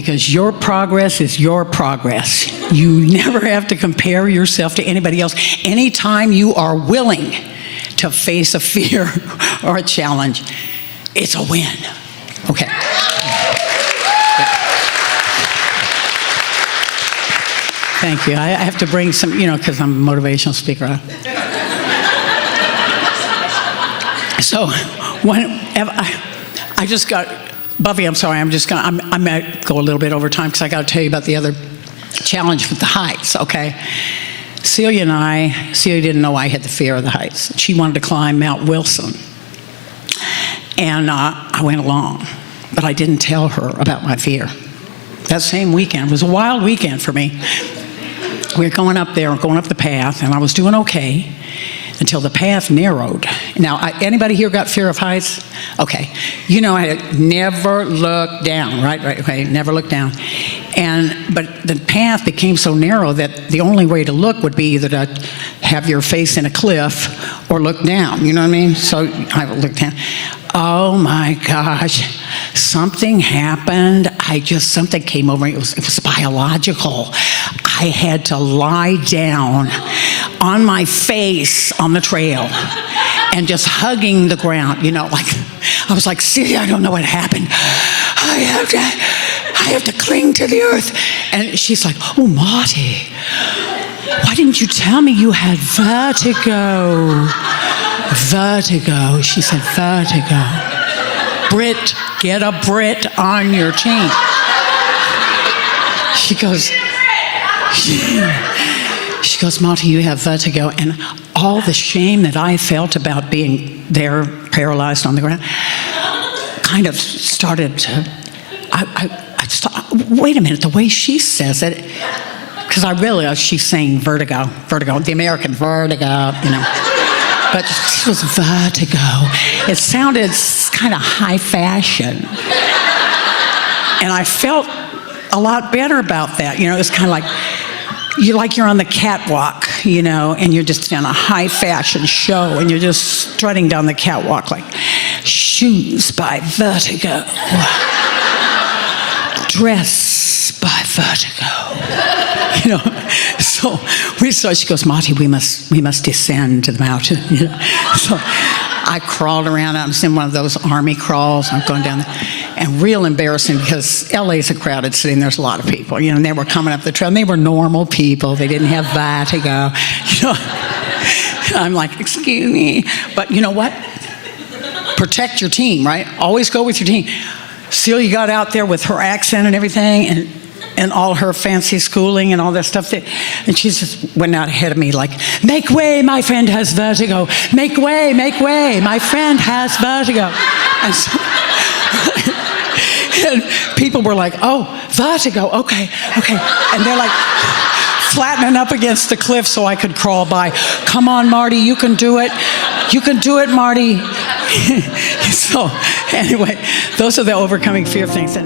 because your progress is your progress. You never have to compare yourself to anybody else. Anytime you are willing to face a fear or a challenge, it's a win. Okay. Thank you. I have to bring some, because I'm a motivational speaker. So, I just got, Buffy, I'm sorry, I might go a little bit over time because I got to tell you about the other challenge with the heights, okay? Celia didn't know I had the fear of the heights. She wanted to climb Mount Wilson. And I went along, but I didn't tell her about my fear. That same weekend was a wild weekend for me. We were going up there, going up the path, and I was doing okay until the path narrowed. Now, anybody here got fear of heights? Okay. I never look down, right? Okay, never look down. But the path became so narrow that the only way to look would be either to have your face in a cliff or look down, you know what I mean? So I looked down. Oh my gosh, something happened. Something came over me. It was biological. I had to lie down on my face on the trail and just hugging the ground, I was like, Celia, I don't know what happened. I have to cling to the earth. And she's like, oh, Marty, why didn't you tell me you had vertigo? Vertigo, she said, vertigo. Brit, get a Brit on your team. She goes, Marty, you have vertigo. And all the shame that I felt about being there, paralyzed on the ground, kind of started to, wait a minute, the way she says it, because I realized she's saying vertigo, the American vertigo, But it was vertigo. It sounded kind of high fashion. And I felt a lot better about that. It's kind of like you're on the catwalk, and you're just in a high fashion show and you're just strutting down the catwalk like shoes by Vertigo. Dress by Vertigo. So she goes, Marty, we must descend to the mountain. So I crawled around. I was in one of those army crawls. I'm going down there. And real embarrassing because LA's a crowded city and there's a lot of people, and they were coming up the trail and they were normal people. They didn't have vertigo. I'm like, excuse me. But you know what? Protect your team, right? Always go with your team. Celia got out there with her accent and everything and all her fancy schooling and all that stuff. And she just went out ahead of me like, make way, my friend has vertigo. Make way, my friend has vertigo. And, and people were like, oh, vertigo, okay. And they're like flattening up against the cliff so I could crawl by. Come on, Marty, you can do it. You can do it, Marty. So anyway, those are the overcoming fear things.